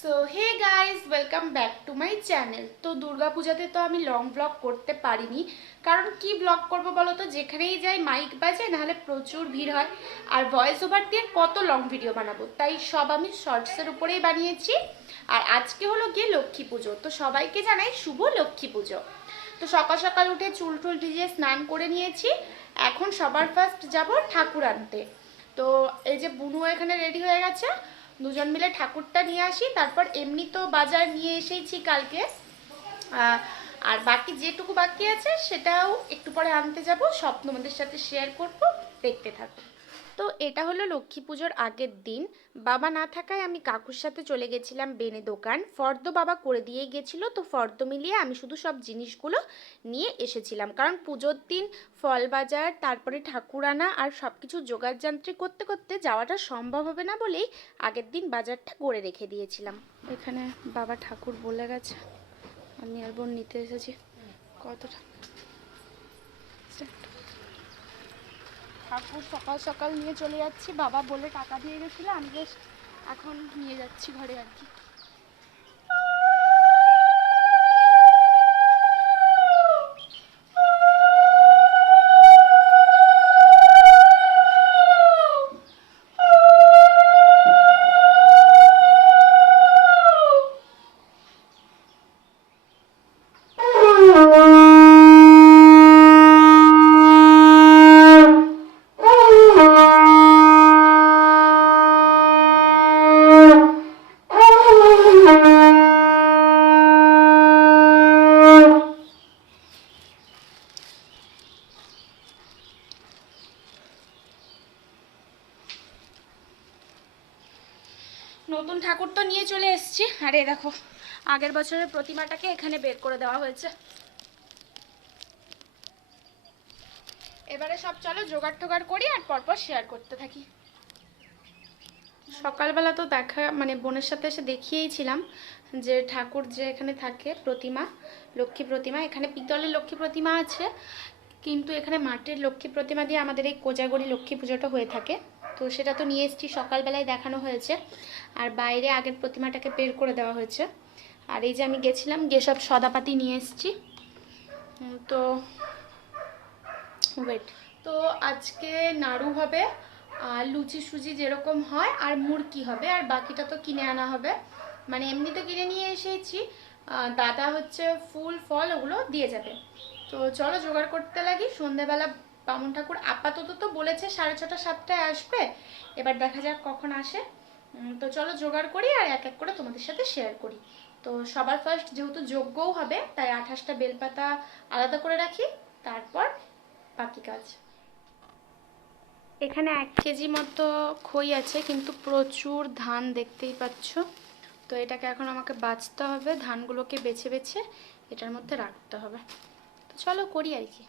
So hey guys, welcome back to my channel. তো দুর্গাপূজাতে তো আমি লং ব্লগ করতে পারিনি, কারণ কি ব্লগ করব বলো তো, যেখানেই যাই মাইক বাজে, নাহলে প্রচুর ভিড় হয়, আর ভয়েস ওভার দিয়ে কত লং ভিডিও বানাবো, তাই সব আমি শর্টসের উপরেই বানিয়েছি। আর আজকে হলো গিয়ে লক্ষ্মী পুজো, তো সবাইকে জানাই শুভ লক্ষ্মী পুজো। তো সকাল সকাল উঠে চুল টুল ভিজিয়ে স্নান করে নিয়েছি। এখন সবার ফার্স্ট যাব ঠাকুর আনতে। তো এই যে বুনু এখানে রেডি হয়ে গেছে, দুজন মিলে ঠাকুরটা নিয়ে আসি। তারপর এমনি তো বাজার নিয়ে এসেইছি কালকে, আর বাকি যেটুকু বাকি আছে সেটাও একটু পরে আনতে যাব, সব তোমাদের সাথে শেয়ার করব, দেখতে থাকো। তো এটা হলো লক্ষ্মী পুজোর আগের দিন। বাবা না থাকায় আমি কাকুর সাথে চলে গেছিলাম বেনে দোকান। ফর্দ বাবা করে দিয়েই গেছিলো, তো ফর্দ মিলিয়ে আমি শুধু সব জিনিসগুলো নিয়ে এসেছিলাম, কারণ পুজোর দিন ফল বাজার, তারপরে ঠাকুর আনা আর সব কিছু জোগাড় যান্ত্রিক করতে করতে যাওয়াটা সম্ভব হবে না বলেই আগের দিন বাজারটা করে রেখে দিয়েছিলাম। এখানে বাবা ঠাকুর বলে গেছে, আমি আর বোন নিতে এসেছি। কতটা ঠাকুর সকাল সকাল নিয়ে চলে যাচ্ছি, বাবা বলে টাকা দিয়ে গেছিলো, আমি জাস্ট এখন নিয়ে যাচ্ছি ঘরে আর কি। নতুন ঠাকুর তো নিয়ে চলে এসেছি, আর এই দেখো আগের বছরের প্রতিমাটাকে এখানে বের করে দেওয়া হয়েছে। এবারে সব চলো জোগাড় টোগাড় করি আর পরপর শেয়ার করতে থাকি। সকালবেলা তো দেখা মানে বোনের সাথে এসে দেখিয়েছিলাম যে ঠাকুর যে এখানে থাকে প্রতিমা, লক্ষ্মী প্রতিমা, এখানে পিতলের লক্ষ্মী প্রতিমা আছে, কিন্তু এখানে মাটির লক্ষ্মী প্রতিমা দিয়ে আমাদের এই কোজাগরি লক্ষ্মী পুজোটা হয়ে থাকে। তো সেটা তো নিয়ে এসেছি, সকালবেলায় দেখানো হয়েছে, আর বাইরে আগের প্রতিমাটাকে বের করে দেওয়া হয়েছে। আর এই যে আমি গেছিলাম, গিয়ে সব সদাপাতি নিয়ে এসেছি। তো ওয়েট, তো আজকে নাড়ু হবে, আর লুচি সুজি যেরকম হয়, আর মুরকি হবে, আর বাকিটা তো কিনে আনা হবে। মানে এমনি তো কিনে নিয়ে এসেছি, দাদা হচ্ছে ফুল ফল ওগুলো দিয়ে যাবে। তো চলো জোগাড় করতে লাগি। সন্ধেবেলা বামুন ঠাকুর আপাতত তো বলেছে 6:30 7টায় আসবে, এবার দেখা যাক কখন আসে। তো চলো জোগাড় করি আর এক এক করে তোমাদের সাথে শেয়ার করি। তো সবার ফার্স্ট যেহেতু যজ্ঞও হবে, তাই 28টা বেলপাতা আলাদা করে রাখি, তারপর বাকি কাজ। এখানে 1 কেজি মতো খই আছে, কিন্তু প্রচুর ধান দেখতেই পাচ্ছ। তো এটাকে এখন আমাকে বাছতে হবে, ধানগুলোকে বেছে বেছে এটার মধ্যে রাখতে হবে। তো চলো করি আর কি।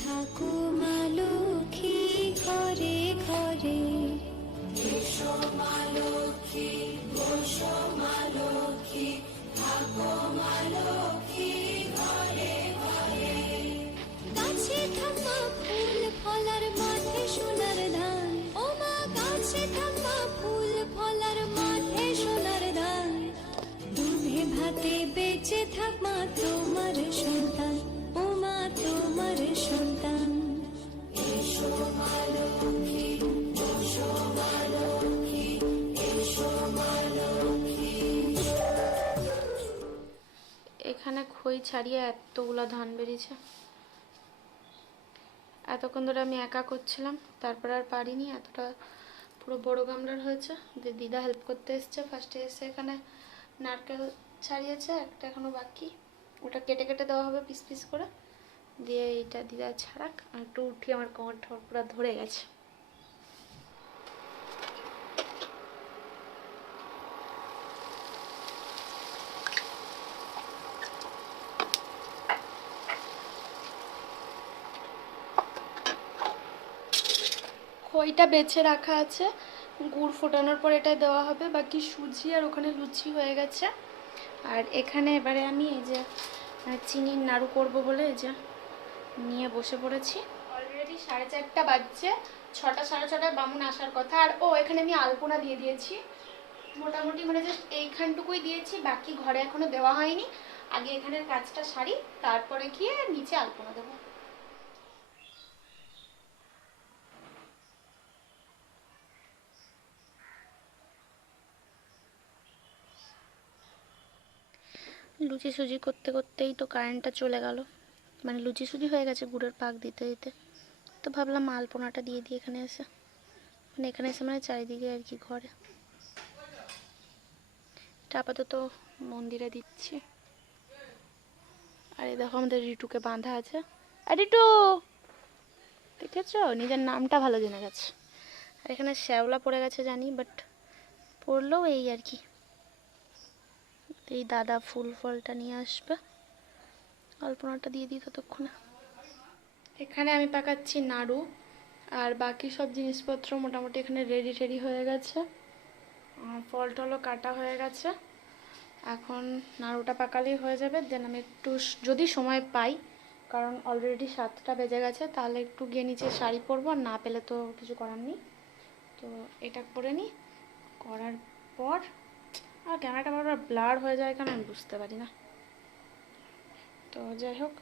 ঠাকুমা লক্ষ্মী ঘরে ঘরে, এসো মা লক্ষ্মী, বসো মা লক্ষ্মী, ঠাকুমা লক্ষ্মী ঘরে ঘরে। গাছে থাকা ফুল ফলার মাঠে সোনার ধান, ও মা গাছে থাকা ফুল ফলার মাঠে সোনার ধান, দুধে ভাতে বেঁচে থাক মা তোমার সন্তান, ও মা তোমার সন্তান। এসো মা লক্ষ্মী, বসো মা লক্ষ্মী, এসো মা লক্ষ্মী। এখানে খই ছাড়িয়ে এতগুলা ধান বেরিয়েছে। এতক্ষণ ধরে আমি একা করছিলাম, তারপর আর পারিনি, এতটা পুরো বড় গামলার হয়েছে। দিদা হেল্প করতে এসছে, ফার্স্টে এসে এখানে নারকেল ছাড়িয়েছে, একটা এখনো বাকি, ওটা কেটে কেটে দেওয়া হবে পিস পিস করে, দিয়ে এইটা দিদা ছাড়াক। আর একটু উঠি, আমার কোমর ঠোঁট পুরো ধরে গেছে। খইটা বেছে রাখা আছে, গুড় ফোটানোর পর এটা দেওয়া হবে, বাকি সুজি আর ওখানে লুচি হয়ে গেছে। আর এখানে এবারে আমি এই যে চিনির নাড়ু করব বলে এই যে নিয়ে বসে পড়েছি। অলরেডি 4:30 বাজছে, 6টা 6:30টায় বামুন আসার কথা। আর ও এখানে আমি আলপনা দিয়ে দিয়েছি, মোটামুটি মানে জাস্ট এইখানটুকুই দিয়েছি, বাকি ঘরে এখনো দেওয়া হয়নি। আগে এখানের কাজটা সারি, তারপরে গিয়ে নিচে আলপনা দেবো। লুচি সুজি করতে করতেই তো কারেন্টটা চলে গেল, মানে লুচি সুজি হয়ে গেছে গুড়ের পাক দিতে দিতে। তো ভাবলাম আলপনাটা দিয়ে দিই এখানে এসে, মানে এখানে এসে মানে চারিদিকে আর কি ঘরে। এটা আপাতত মন্দিরে দিচ্ছি। আর এই দেখো আমাদের রিটুকে বাঁধা আছে। আর রিটু দেখেছ, নিজের নামটা ভালো জেনে গেছে। আর এখানে শ্যাওলা পড়ে গেছে জানি, বাট পড়লেও এই আর কি। এই দাদা ফুল ফলটা নিয়ে আসবে, আলপনাটা দিয়ে দিই ততক্ষণে। এখানে আমি পাকাচ্ছি নাড়ু, আর বাকি সব জিনিসপত্র মোটামুটি এখানে রেডি টেডি হয়ে গেছে। আর ফল টলও কাটা হয়ে গেছে। এখন নাড়ুটা পাকালেই হয়ে যাবে। দেন আমি একটু যদি সময় পাই, কারণ অলরেডি 7টা বেজে গেছে, তাহলে একটু গিয়ে নিচে শাড়ি পরবো, আর না পেলে তো কিছু করার নেই। তো এটা করে নিই, করার পর আর ক্যামেরাটা বারবার ব্লার হয়ে যায় কেন আমি বুঝতে পারি না। তো যাই হোক,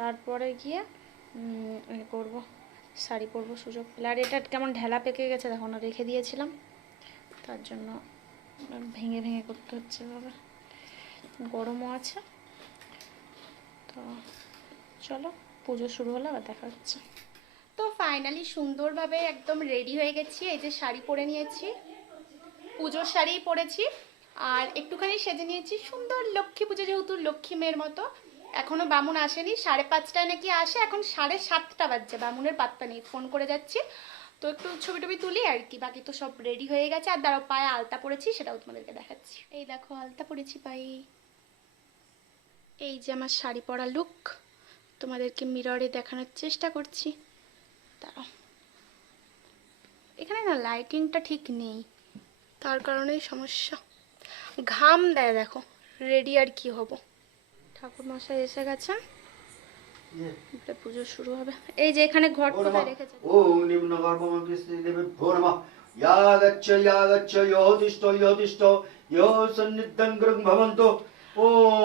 তারপরে গিয়ে করবো, শাড়ি পরবো সুযোগ পেলে। আর এটা কেমন ঢেলা পেকে গেছে দেখো না, রেখে দিয়েছিলাম, তার জন্য ভেঙে ভেঙে করতে হচ্ছে এভাবে। গরমও আছে। তো চলো, পুজো শুরু হলে আবার দেখা হচ্ছে। তো ফাইনালি সুন্দরভাবে একদম রেডি হয়ে গেছি। এই যে শাড়ি পরে নিয়েছি, পুজোর শাড়িই পরেছি, আর একটুখানি সেজে নিয়েছি সুন্দর লক্ষ্মী পুজো, যেহেতু লক্ষ্মী মেয়ের মতো। এখনো বামুন আসেনি, 5:30টায় নাকি আসে, এখন 7:30 বাজছে, বামুনের পাত্তা নেই, ফোন করে যাচ্ছি। তো একটু ছবি টবি তুলি আর কি, বাকি তো সব রেডি হয়ে গেছে। আর দাঁড়াও, পায়ে আলতা পরেছি, সেটাও তোমাদেরকে দেখাচ্ছি। এই দেখো আলতা পরেছি পায়ে। এই যে আমার শাড়ি পরা লুক, তোমাদেরকে মিররে দেখানোর চেষ্টা করছি। দাঁড়াও, এখানে না লাইটিংটা ঠিক নেই, তার কারণেই সমস্যা। ঘাম দেয় দেখো। রেডি আর কি হব। ঠাকুর মশাই এসে গেছেন, পুজো শুরু হবে। এই যে এখানে ঘট কোথায় রেখেছে। ওম নিম্ন গর্ভমগ্রস্তি দেবে ভো নমঃ। ইয়া গচ্ছ ইয়ো তিষ্ঠ ইয়ো সন্নিধং গ্রং ভবন্তু। ওম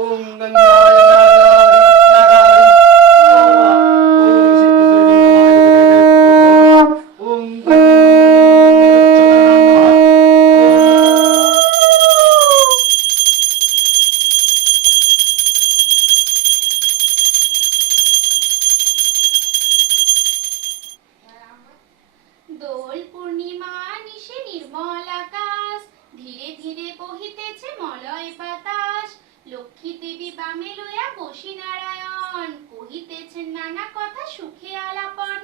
ওম গঙ্গায় দোল পূর্ণিমা নিশে নির্মল আকাশ, ধীরে ধীরে বহিতেছে মলয় বাতাস। লক্ষ্মী দেবী বামে লইয়া বসি নারায়ণ, কহিতেছেন নানা কথা সুখে আলাপন।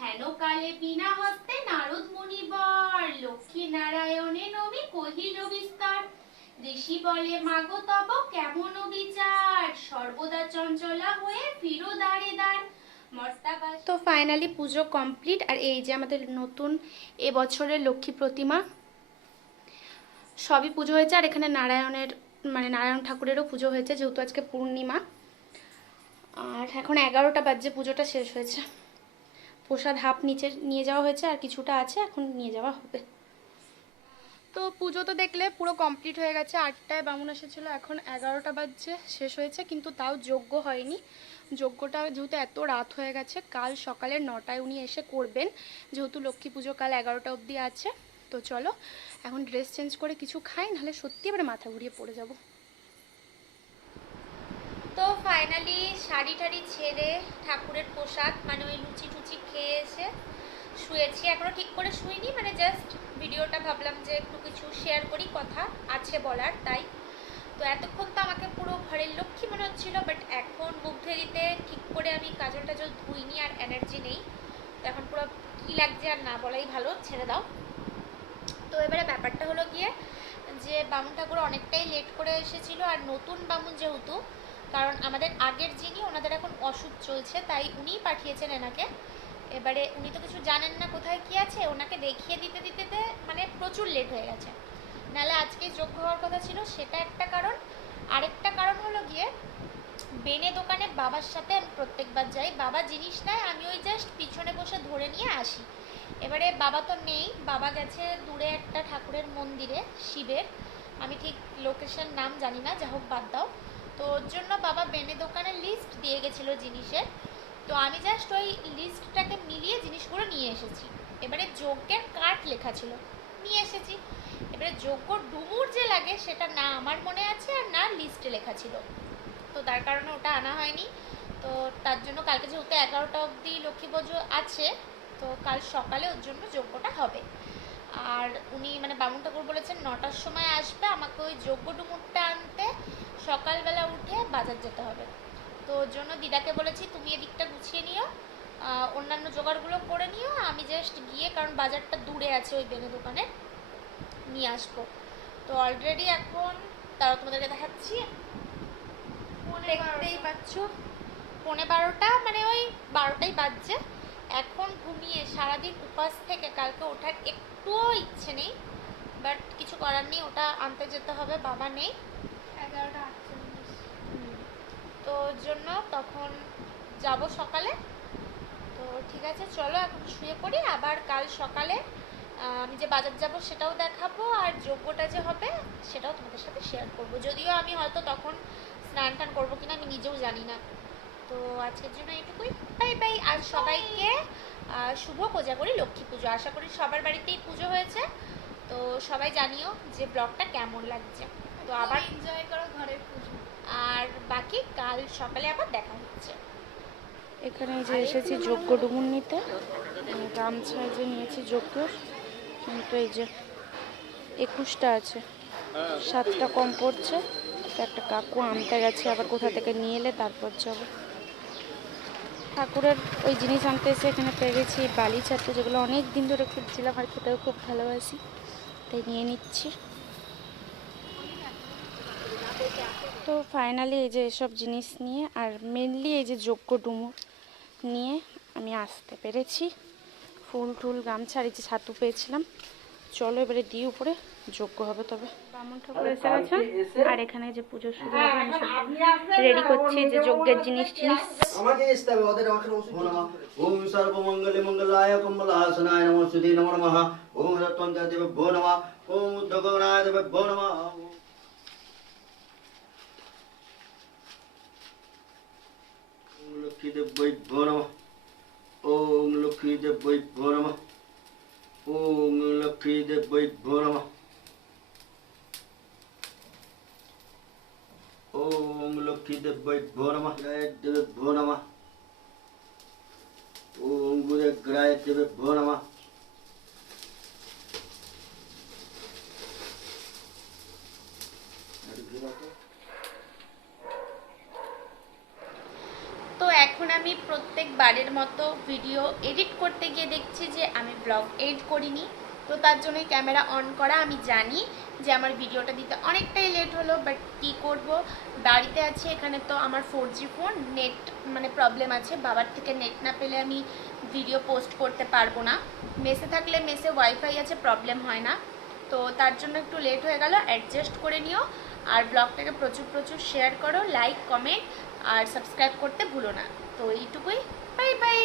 হেন কালে বিনা হস্তে নারদ মুনিবর, লক্ষ্মী নারায়ণে নমি কহিল বিস্তর। ঋষি বলে মাগো তব কেমন বিচার, সর্বদা চঞ্চলা হয়ে ফিরো দাঁড়ে দাঁড়। তো ফাইনালি পুজো কমপ্লিট। আর এই যে আমাদের নতুন এবছরের লক্ষ্মী প্রতিমা, সবই পুজো হয়েছে। আর এখানে নারায়ণের মানে নারায়ণ ঠাকুরেরও পুজো হয়েছে, যেহেতু আজকে পূর্ণিমা। আর এখন 11টা বাজে, পুজোটা শেষ হয়েছে। প্রসাদ হাফ নিচে নিয়ে যাওয়া হয়েছে, আর কিছুটা আছে, এখন নিয়ে যাওয়া হবে। তো পুজো তো দেখলে পুরো কমপ্লিট হয়ে গেছে। 8টায় বামুন এসেছিল, এখন 11টা বাজছে, শেষ হয়েছে। কিন্তু তাও যজ্ঞ হয়নি। যজ্ঞটা যেহেতু এত রাত হয়ে গেছে, কাল সকালে 9টায় উনি এসে করবেন, যেহেতু লক্ষ্মী পুজো কাল 11টা অবধি আছে। তো চলো এখন ড্রেস চেঞ্জ করে কিছু খাই, নাহলে সত্যি এবারে মাথা ঘুরিয়ে পড়ে যাব। তো ফাইনালি শাড়ি টাড়ি ছেড়ে ঠাকুরের প্রসাদ মানে ওই লুচি টুচি খেয়ে এসে শুয়েছি। এখনো ঠিক করে শুইনি, মানে জাস্ট ভিডিওটা ভাবলাম যে একটু কিছু শেয়ার করি, কথা আছে বলার তাই। তো এতক্ষণ তো আমাকে পুরো ঘরের লক্ষ্মী মনে হচ্ছিল, বাট এখন মুখ ধুয়ে দিতে ঠিক করে আমি কাজল টাজল ধুইনি, আর এনার্জি নেই। তো এখন পুরো কী লাগছে আর না বলাই ভালো, ছেড়ে দাও। তো এবারে ব্যাপারটা হলো গিয়ে যে বামুন ঠাকুর অনেকটাই লেট করে এসেছিল, আর নতুন বামুন যেহেতু, কারণ আমাদের আগের যিনি ওনাদের এখন অসুখ চলছে, তাই উনিই পাঠিয়েছেন এনাকে। এবারে উনি তো কিছু জানেন না কোথায় কি আছে, ওনাকে দেখিয়ে দিতে দিতে মানে প্রচুর লেট হয়ে গেছে। নাহলে আজকে যোগ্য হওয়ার কথা ছিল, সেটা একটা কারণ। আরেকটা কারণ হলো গিয়ে বেনে দোকানে বাবার সাথে আমি প্রত্যেকবার যাই, বাবা জিনিস নেয়, আমি ওই জাস্ট পিছনে বসে ধরে নিয়ে আসি। এবারে বাবা তো নেই, বাবা গেছে দূরে একটা ঠাকুরের মন্দিরে, শিবের, আমি ঠিক লোকেশন নাম জানি না, যা হোক বাদ দাও। তো ওর জন্য বাবা বেনে দোকানে লিস্ট দিয়ে গেছিলো জিনিসের, তো আমি জাস্ট ওই লিস্টটাকে মিলিয়ে জিনিসগুলো নিয়ে এসেছি। এবারে যজ্ঞের কার্ড লেখা ছিল, নিয়ে এসেছি। এবারে যজ্ঞ ডুমুর যে লাগে সেটা না আমার মনে আছে আর না লিস্টে লেখা ছিল, তো তার কারণে ওটা আনা হয়নি। তো তার জন্য কালকে যেহেতু 11টা অবধি লক্ষ্মী পুজো আছে, তো কাল সকালে ওর জন্য যজ্ঞটা হবে। আর উনি মানে বামুন ঠাকুর বলেছেন 9টার সময় আসবে, আমাকে ওই যজ্ঞ ডুমুরটা আনতে সকালবেলা উঠে বাজার যেতে হবে। তো ওর জন্য দিদাকে বলেছি তুমি এদিকটা গুছিয়ে নিও, অন্যান্য জোগাড়গুলো করে নিও, আমি জাস্ট গিয়ে, কারণ বাজারটা দূরে আছে ওই বেনে দোকানে, নিয়ে আসবো। তো অলরেডি এখন তারা তোমাদেরকে দেখাচ্ছি, দেখতেই পাচ্ছ 11:15, মানে ওই 12টাই বাজছে। এখন ঘুমিয়ে সারাদিন উপাস থেকে কালকে ওঠার একটুও ইচ্ছে নেই, বাট কিছু করার নেই, ওটা আনতে যেতে হবে, বাবা নেই। 11:48, তো ওর জন্য তখন যাব সকালে। তো ঠিক আছে চলো এখন শুয়ে পড়ি, আবার কাল সকালে আমি যে বাজার যাব সেটাও দেখাবো, আর যজ্ঞটা যে হবে সেটাও তোমাদের সাথে শেয়ার করব, যদিও আমি হয়তো তখন স্নান টান করবো কিনা আমি নিজেও জানি না। তো আজকের জন্য এইটুকুই, বাই বাই। আর সবাইকে শুভ কোজাগরী লক্ষ্মী পুজো, আশা করি সবার বাড়িতেই পুজো হয়েছে, তো সবাই জানিও যে ব্লগটা কেমন লাগছে। তো আবার এনজয় করো ঘরের পুজো, আর বাকি কাল সকালে আবার দেখা হচ্ছে। এখানে যে এসেছি যজ্ঞ ডুমুর নিতে, গামছায় যে নিয়েছি যজ্ঞর, কিন্তু এই যে 21টা আছে, 7টা কম পড়ছে। তো একটা কাকু আনতে গেছে, আবার কোথা থেকে নিয়ে এলে তারপর যাব। ঠাকুরের ওই জিনিস আনতে এসে এখানে পেয়ে গেছি বালি চাটু, যেগুলো অনেক দিন ধরে খুঁজছিলাম আর খেতেও খুব ভালোবাসি, তাই নিয়ে নিচ্ছি। তো ফাইনালি এই যে এসব জিনিস নিয়ে, আর মেনলি এই যে যজ্ঞ ডুমুর নিয়ে আমি আসতে পেরেছি, ফুল টুল গামছা আর এই যে ছাতু পেয়েছিলাম। চলো এবারে দিয়ে উপরে যজ্ঞ হবে। তবে বামুন ঠাকুর এসে গেছে, আর এখানে যে পুজো শুরু হবে, আমি সব রেডি করছি, যে যজ্ঞের জিনিস টিনিস। ওম সর্বমঙ্গলে মঙ্গলায় কমলাসনায় নমস্তুতে নমো নমঃ। ওম রত্তন্তে দেবভ্যো নমঃ। ওম উদ্ধগণায় দেবভ্যো নমঃ। ওম লক্ষ্মী দেবভ্যো নমঃ। ওম লক্ষ্মী দেবভ্যো নমঃ। ওম লক্ষ্মী দেবভ্যো নমঃ। ওম লক্ষ্মী দেবভ্যো নমঃ। দেবভ্যো নমঃ। ওম গুরুগ্রায় দেবভ্যো নমঃ। তো এখন আমি প্রত্যেকবারের মতো ভিডিও এডিট করতে গিয়ে দেখছি যে আমি ব্লগ এডিট করিনি, তো তার জন্যই ক্যামেরা অন করা। আমি জানি যে আমার ভিডিওটা দিতে অনেকটাই লেট হলো, বাট কী করব, বাড়িতে আছে, এখানে তো আমার 4G ফোন, নেট মানে প্রবলেম আছে, বাবার থেকে নেট না পেলে আমি ভিডিও পোস্ট করতে পারবো না। মেসে থাকলে মেসে ওয়াইফাই আছে, প্রবলেম হয় না, তো তার জন্য একটু লেট হয়ে গেল, অ্যাডজাস্ট করে নিও। আর ব্লগটাকে প্রচুর প্রচুর শেয়ার করো, লাইক কমেন্ট আর সাবস্ক্রাইব করতে ভুলো না। তো এইটুকুই, বাই বাই।